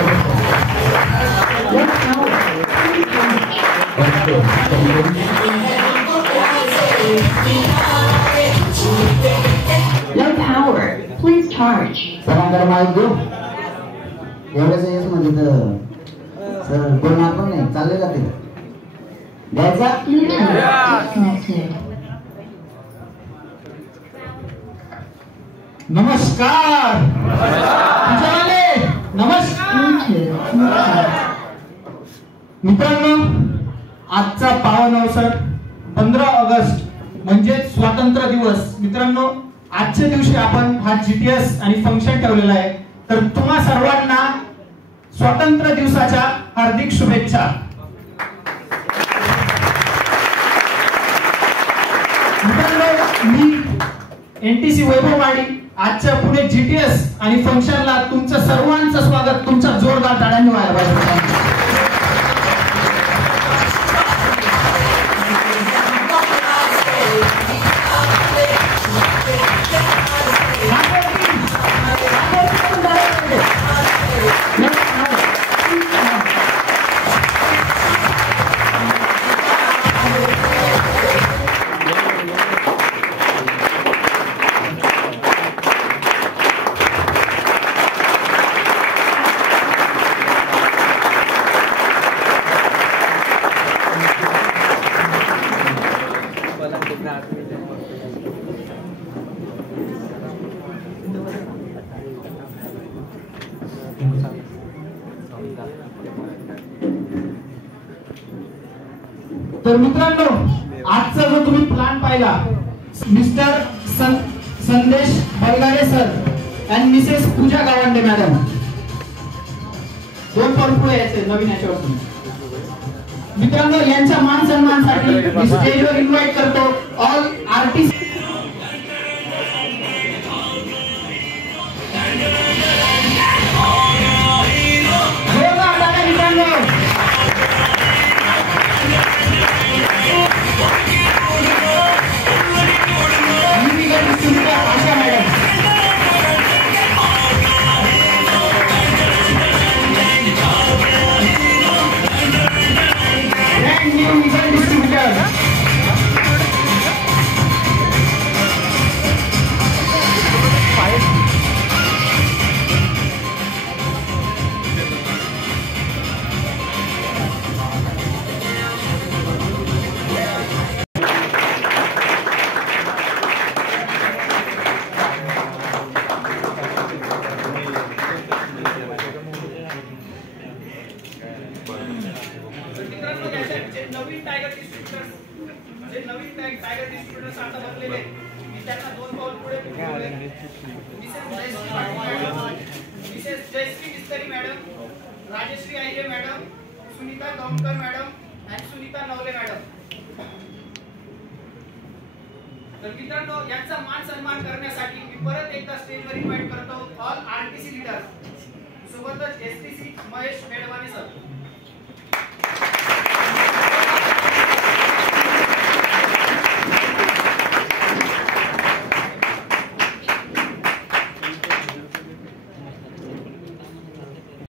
Low power, please charge. सरांकडे mike देऊ. एवढंच येस म्हणजे तर सर बोलणार पण नाही, चालले जाते द्यायचा. नमस्कार नमस्कार मित्रांनो, आजचा पावन अवसर 15 ऑगस्ट म्हणजे स्वातंत्र्य दिवस. मित्रांनो, आजच्या दिवशी आपण हा जीटीएस आणि फंक्शन ठेवलेला आहे. तर तुम्हा सर्वांना स्वातंत्र्य दिवसाच्या हार्दिक शुभेच्छा. मित्रांनो, मी एनटीसी वैभव माडी आजच्या पुणे जीटीएस आणि फंक्शनला तुमचं सर्वांचं स्वागत तुमच्या जोरदार टाळ्यांनी व्हायला पाहिजे. तर मित्रांनो, आजचा जो तुम्ही प्लॅन पाहिला, मिस्टर संदेश बलगारे सर आणि मिसेस पूजा गावंडे मॅडम, दोन फॉर्म पुढे यायचे नवीन याच्यावर. मित्रांनो, यांच्या मान सन्मानासाठी मी स्टेजवर इन्व्हाइट करतो ऑल आर्टिस्ट. नवीन टायगर डिस्ट्रिब्युटर्स आता बनलेले, मी त्यांना दोन पाऊल पुढे बोलवले. Mrs Jayshree Diskari madam, Rajshree Ayre madam, Sunita Gaunkar madam आणि सुनीता नवले मॅडम. तर मित्रांनो, यांचा मान सन्मान करण्यासाठी मी परत एकदा स्टेजवर इन्व्हाइट करतो ऑल आरटीसी लीडर्स, सोबतच एसटीसी महेश मेडवानी सर.